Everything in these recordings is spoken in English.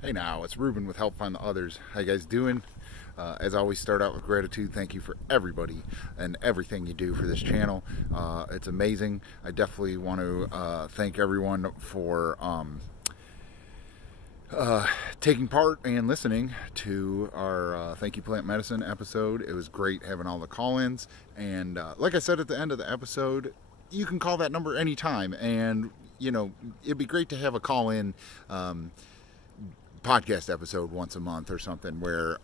Hey now, it's Ruben with Help Find the Others. How you guys doing? As always, start out with gratitude. Thank you for everybody and everything you do for this channel. It's amazing. I definitely want to thank everyone for taking part and listening to our Thank You Plant Medicine episode. It was great having all the call-ins. And like I said at the end of the episode, you can call that number anytime. And, you know, it'd be great to have a call-in podcast episode once a month or something where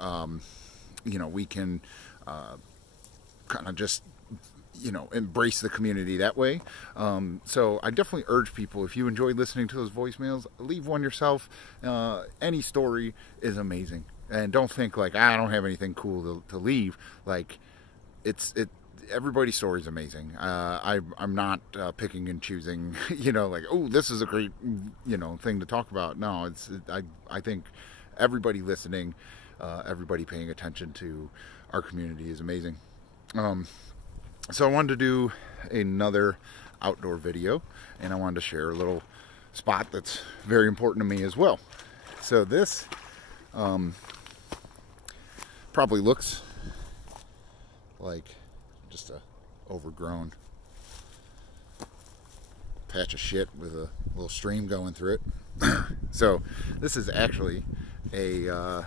you know, we can kind of just, you know, embrace the community that way. So I definitely urge people, if you enjoy listening to those voicemails, leave one yourself. Any story is amazing, and don't think like, I don't have anything cool to leave. Like, everybody's story is amazing. I'm not picking and choosing, you know, like, oh, this is a great, you know, thing to talk about. No, I think everybody listening, everybody paying attention to our community is amazing. So I wanted to do another outdoor video, and I wanted to share a little spot that's very important to me as well. So this probably looks like just a overgrown patch of shit with a little stream going through it. So this is actually a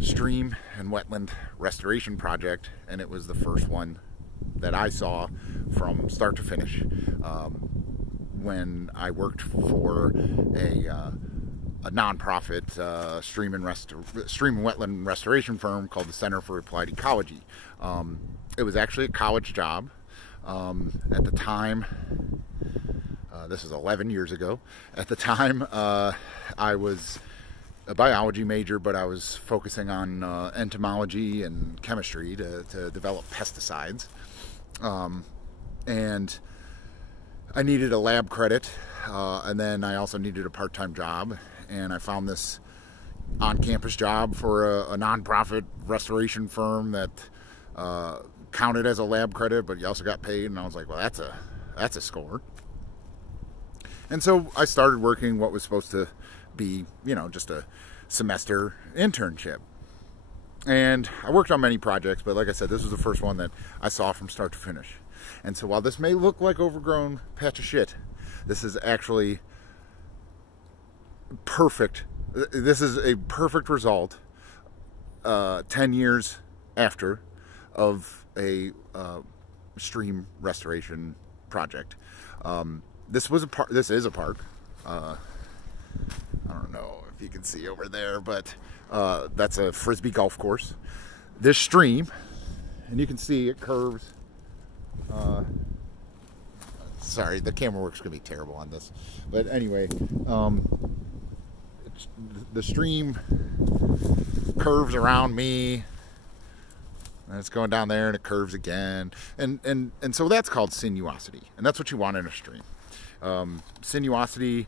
stream and wetland restoration project, and it was the first one that I saw from start to finish when I worked for a nonprofit stream and wetland restoration firm called the Center for Applied Ecology. It was actually a college job. At the time, this is 11 years ago. At the time, I was a biology major, but I was focusing on entomology and chemistry to develop pesticides. And I needed a lab credit, and then I also needed a part-time job, and I found this on-campus job for a nonprofit restoration firm that counted as a lab credit, but you also got paid, and I was like, well, that's a score. And so I started working what was supposed to be, you know, just a semester internship. And I worked on many projects, but like I said, this was the first one that I saw from start to finish. And so while this may look like overgrown patch of shit, this is actually perfect. This is a perfect result 10 years after of a stream restoration project. This is a park. I don't know if you can see over there, but that's a frisbee golf course. This stream, and you can see it curves. Sorry, the camera work's gonna be terrible on this, but anyway, the stream curves around me, and it's going down there, and it curves again, and so that's called sinuosity, and that's what you want in a stream. Sinuosity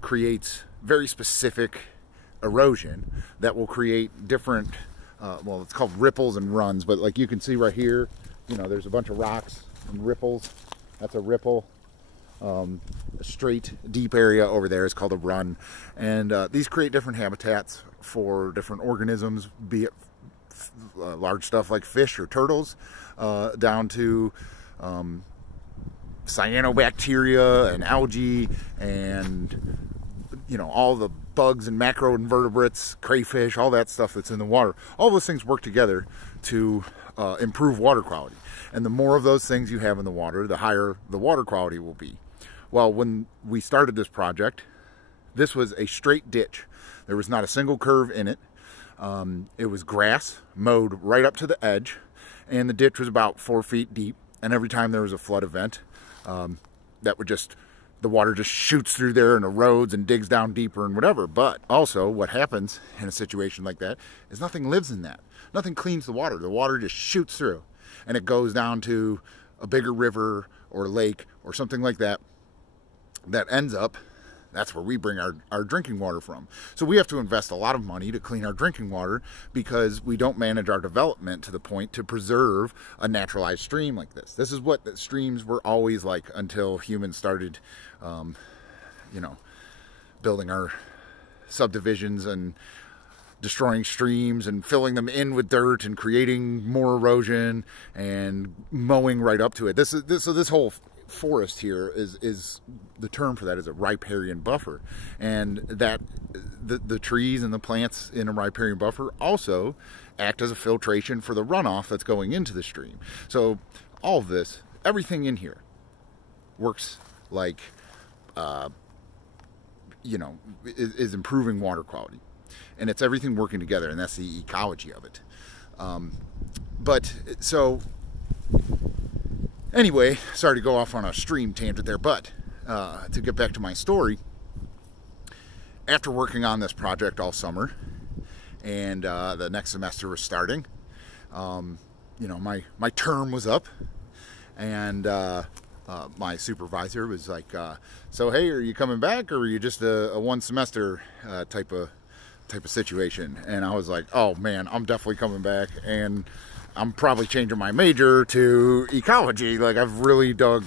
creates very specific erosion that will create different, well, it's called ripples and runs, but like you can see right here, you know, there's a bunch of rocks and ripples. That's a ripple. A straight, deep area over there is called a run. And these create different habitats for different organisms, be it large stuff like fish or turtles, down to cyanobacteria and algae and, you know, all the bugs and macroinvertebrates, crayfish, all that stuff that's in the water. All those things work together to improve water quality. And the more of those things you have in the water, the higher the water quality will be. Well, when we started this project, this was a straight ditch. There was not a single curve in it. It was grass mowed right up to the edge, and the ditch was about 4 feet deep. And every time there was a flood event, the water just shoots through there and erodes and digs down deeper and whatever. But also what happens in a situation like that is nothing lives in that. Nothing cleans the water. The water just shoots through, and it goes down to a bigger river or lake or something like that that ends up, that's where we bring our drinking water from. So we have to invest a lot of money to clean our drinking water because we don't manage our development to the point to preserve a naturalized stream like this. This is what the streams were always like until humans started, you know, building our subdivisions and destroying streams and filling them in with dirt and creating more erosion and mowing right up to it. So this whole forest here is the term for that is a riparian buffer, and that the trees and the plants in a riparian buffer also act as a filtration for the runoff that's going into the stream. So all of this, everything in here works like is improving water quality, and it's everything working together, and that's the ecology of it. But so anyway, sorry to go off on a stream tangent there, but to get back to my story, after working on this project all summer, and the next semester was starting, my term was up, and my supervisor was like, so hey, are you coming back, or are you just a one semester type of situation? And I was like, oh man, I'm definitely coming back, and I'm probably changing my major to ecology. Like, I've really dug,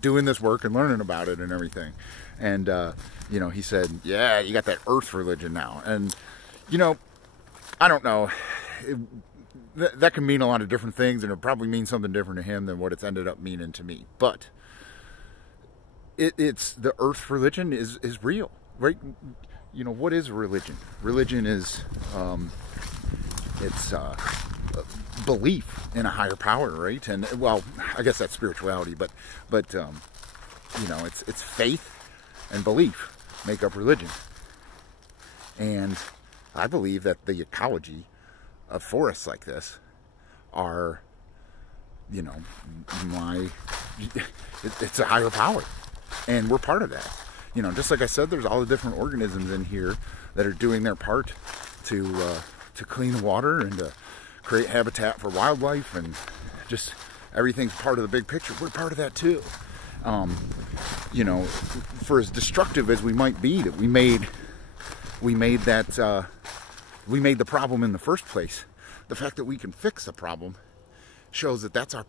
doing this work and learning about it and everything. And he said, yeah, you got that earth religion now. And I don't know, that can mean a lot of different things, and it probably means something different to him than what it's ended up meaning to me. But it's the earth religion is real, right? What is religion? Religion is it's belief in a higher power, right? And well, I guess that's spirituality, but it's faith and belief make up religion. And I believe that the ecology of forests like this are, it's a higher power, and we're part of that. Just like I said, there's all the different organisms in here that are doing their part to clean the water and to create habitat for wildlife, and just everything's part of the big picture. We're part of that too. For as destructive as we might be, that we made the problem in the first place, the fact that we can fix the problem shows that that's our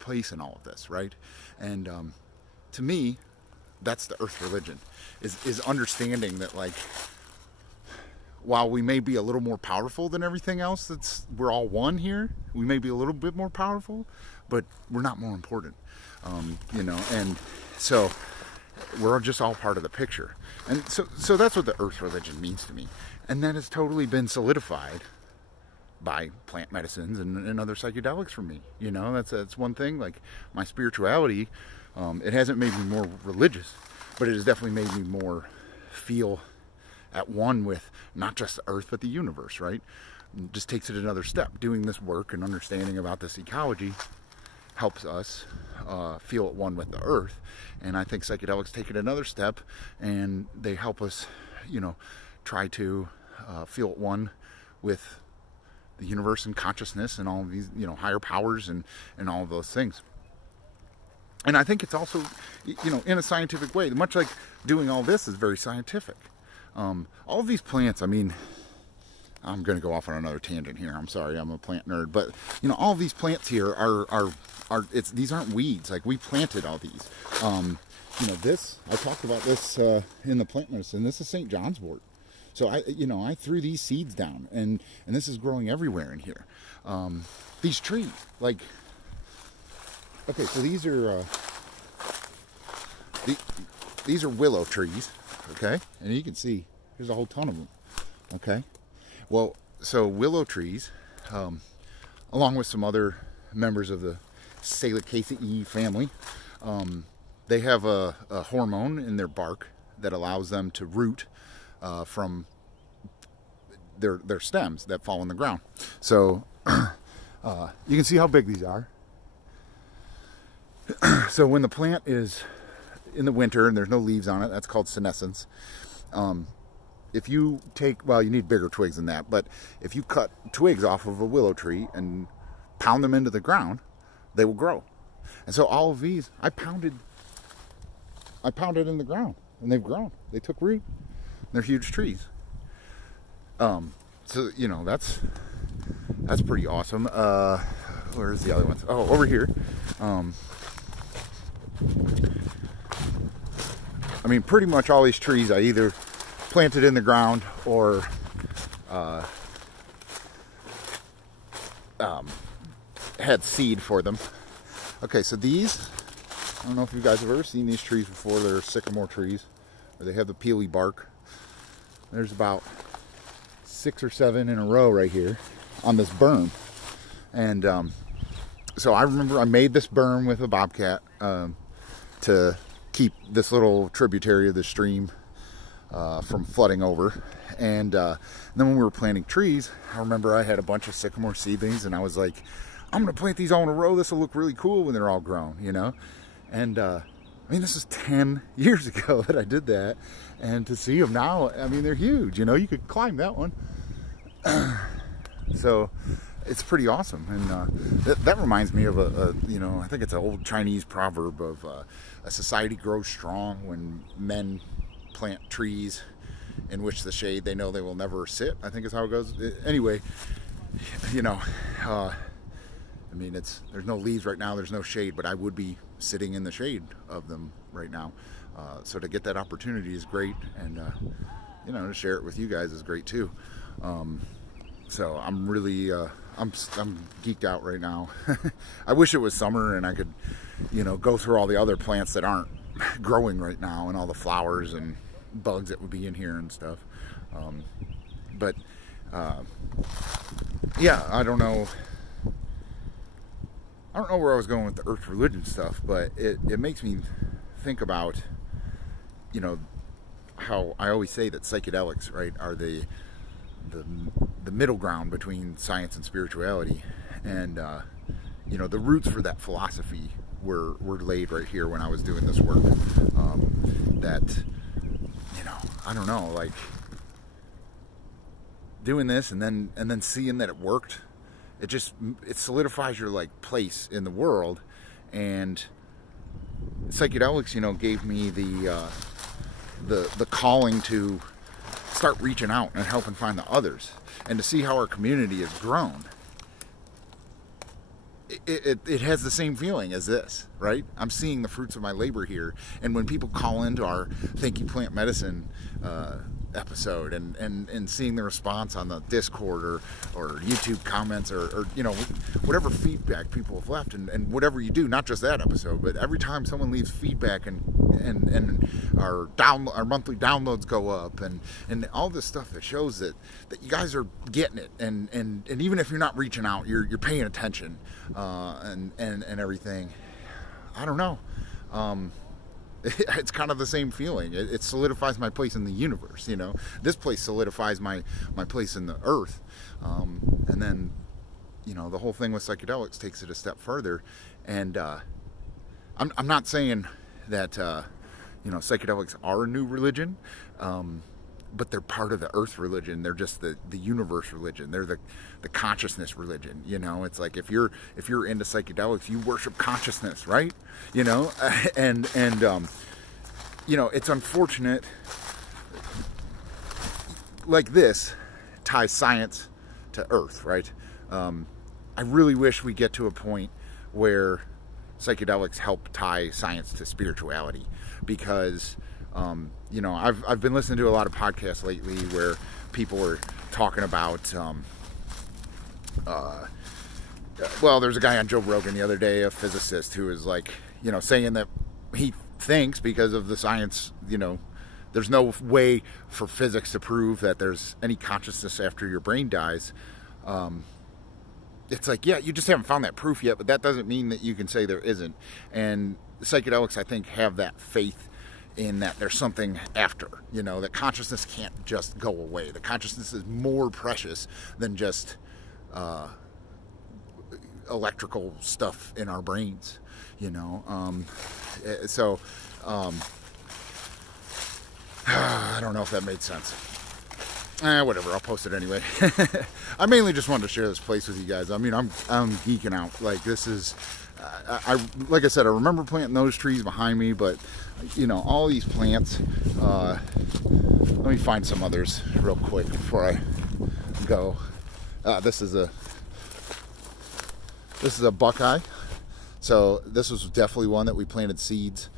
place in all of this, right? And to me, that's the earth religion, is understanding that, like, while we may be a little more powerful than everything else, we're all one here. We may be a little bit more powerful, but we're not more important, and so we're just all part of the picture. And so that's what the earth religion means to me. And that has totally been solidified by plant medicines and other psychedelics for me. That's one thing. Like, my spirituality, it hasn't made me more religious, but it has definitely made me more feel at one with not just the earth, but the universe, right? It just takes it another step. Doing this work and understanding about this ecology helps us feel at one with the earth. And I think psychedelics take it another step, and they help us, try to feel at one with the universe and consciousness and all of these, higher powers and all of those things. And I think it's also, in a scientific way, much like doing all this is very scientific. All of these plants, I mean, I'm going to go off on another tangent here. I'm sorry, I'm a plant nerd, but all of these plants here these aren't weeds. Like, we planted all these. This, I talked about this in the plant medicine. This is St. John's wort. So I threw these seeds down, and this is growing everywhere in here. These trees, like, okay, so these are willow trees, okay, and you can see there's a whole ton of them. Okay, well, so willow trees, along with some other members of the Salicaceae family, they have a hormone in their bark that allows them to root from their stems that fall on the ground. So you can see how big these are. So when the plant is in the winter and there's no leaves on it, that's called senescence. If you take, well, you need bigger twigs than that, but if you cut twigs off of a willow tree and pound them into the ground, they will grow. And so all of these, I pounded in the ground, and they've grown. They took root. They're huge trees. So that's pretty awesome. Where's the other ones? Oh, over here. I mean, pretty much all these trees I either planted in the ground or had seed for them. Okay, so these, I don't know if you guys have ever seen these trees before. They're sycamore trees. They have the peely bark. There's about 6 or 7 in a row right here on this berm. And so I remember I made this berm with a bobcat to keep this little tributary of the stream from flooding over. And then when we were planting trees, I remember I had a bunch of sycamore seedlings, and I was like, I'm going to plant these all in a row. This will look really cool when they're all grown, you know? And I mean, this is 10 years ago that I did that. And to see them now, I mean, they're huge, you know? You could climb that one. So it's pretty awesome. And that reminds me of you know, I think it's an old Chinese proverb of a society grows strong when men plant trees in which the shade they know they will never sit, I think is how it goes. Anyway, you know, I mean, there's no leaves right now, there's no shade, but I would be sitting in the shade of them right now. So to get that opportunity is great, and you know, to share it with you guys is great too. So I'm really, I'm geeked out right now. I wish it was summer and I could, you know, go through all the other plants that aren't growing right now and all the flowers and bugs that would be in here and stuff. But yeah, I don't know where I was going with the earth religion stuff, but it makes me think about, you know, how I always say that psychedelics, right, are the middle ground between science and spirituality. And you know, the roots for that philosophy were laid right here when I was doing this work. That, you know, I don't know, like doing this and then seeing that it worked, it solidifies your like place in the world. And psychedelics, you know, gave me the calling to start reaching out and helping find the others, and to see how our community has grown. It has the same feeling as this, right? I'm seeing the fruits of my labor here. And when people call into our Thank You Plant Medicine episode and seeing the response on the Discord or YouTube comments or you know, whatever feedback people have left, and whatever you do, not just that episode, but every time someone leaves feedback and our monthly downloads go up and all this stuff that shows that you guys are getting it, and even if you're not reaching out, you're paying attention and everything. I don't know. It's kind of the same feeling. It solidifies my place in the universe, you know. This place solidifies my place in the earth. And then, you know, the whole thing with psychedelics takes it a step further. And I'm not saying that, you know, psychedelics are a new religion, but they're part of the earth religion. They're just the universe religion. They're the consciousness religion. You know, it's like if you're into psychedelics, you worship consciousness, right? You know, and you know, it's unfortunate. Like this ties science to earth, right? I really wish we get to a point where psychedelics help tie science to spirituality, because you know, I've been listening to a lot of podcasts lately where people are talking about well, there's a guy on Joe Rogan the other day, a physicist, who is like, you know, saying that he thinks because of the science, you know, there's no way for physics to prove that there's any consciousness after your brain dies. It's like, yeah, you just haven't found that proof yet, but that doesn't mean that you can say there isn't. And psychedelics, I think, have that faith in that there's something after, you know, that consciousness can't just go away. The consciousness is more precious than just electrical stuff in our brains, you know. So I don't know if that made sense. Whatever, I'll post it anyway. I mainly just wanted to share this place with you guys. I mean, I'm geeking out. Like, this is, like I said, I remember planting those trees behind me, but you know, all these plants. Let me find some others real quick before I go. This is a buckeye. So this was definitely one that we planted seeds.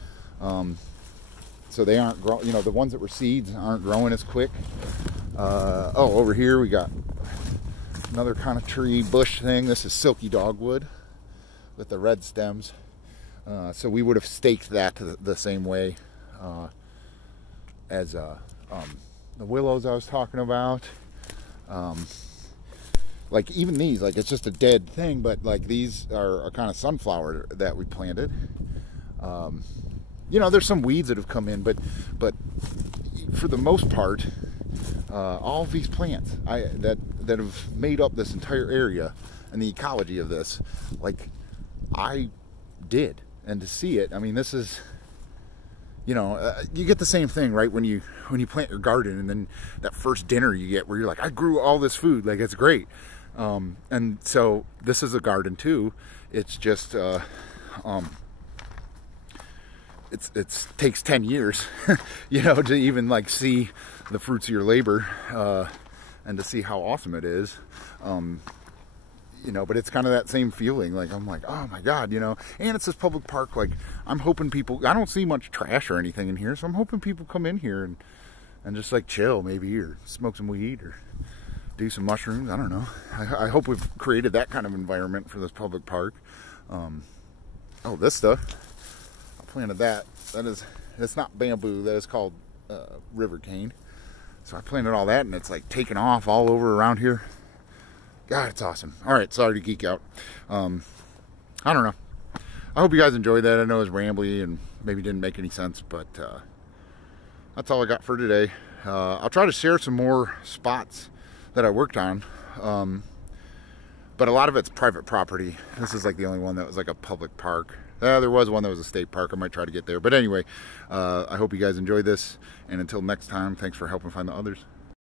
so they aren't growing. You know, the ones that were seeds aren't growing as quick. Oh, over here we got another kind of tree bush thing. This is silky dogwood with the red stems. So we would have staked that the same way as the willows I was talking about. Like even these, like it's just a dead thing, but like these are a kind of sunflower that we planted. You know, there's some weeds that have come in, but for the most part, all of these plants that have made up this entire area and the ecology of this, like I did, and to see it, I mean, this is, you know, you get the same thing, right? When you plant your garden, and then that first dinner you get where you're like, I grew all this food, like it's great. And so this is a garden too. It's just it takes 10 years, you know, to even like see the fruits of your labor, and to see how awesome it is. You know, but it's kind of that same feeling. Like, I'm like, oh my God, you know, and it's this public park. Like, I'm hoping people, I don't see much trash or anything in here, so I'm hoping people come in here and just like chill maybe, or smoke some weed, or do some mushrooms. I don't know. I hope we've created that kind of environment for this public park. Oh, this stuff, I planted that. That's not bamboo, that is called river cane. So I planted all that, and it's like taken off all over around here. God, it's awesome. All right, sorry to geek out. I don't know. I hope you guys enjoyed that. I know it was rambly and maybe didn't make any sense, but that's all I got for today. I'll try to share some more spots that I worked on, but a lot of it's private property. This is like the only one that was like a public park. There was one that was a state park. I might try to get there. But anyway, I hope you guys enjoyed this, and until next time, thanks for helping find the others.